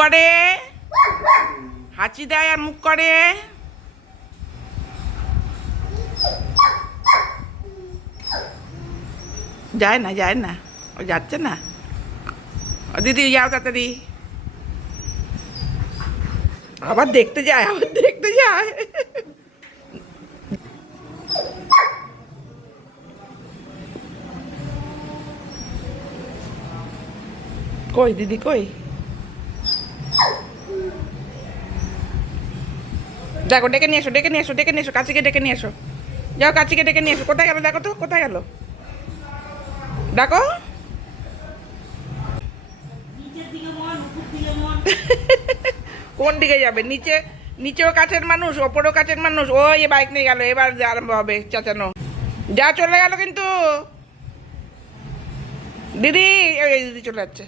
করে, হাঁচি দেয় আর মুখ করে। যায় না, যায় না, ও যাচ্ছে না। ও দিদি যাও তাড়াতাড়ি। আবার দেখতে যায়, আবার দেখতে যায়। কই দিদি কই? দেখো, ডেকে নিয়ে এসো, ডেকে নিয়ে এসো, ডেকে নিয়ে এসো, কাছিকে ডেকে নিয়ে এসো। যাও কাছিকে ডেকে নিয়ে এসো। কোথায় গেল দেখো তো, কোথায় গেল? ডাকো। কোন দিকে যাবে? নিচে, নিচেও কাছের মানুষ, ওপরেও কাছের মানুষ। ও এ বাইক নিয়ে গেল, এবার আরম্ভ হবে চেঁচানো। যা চলে গেল কিন্তু দিদি, এই দিদি চলে যাচ্ছে।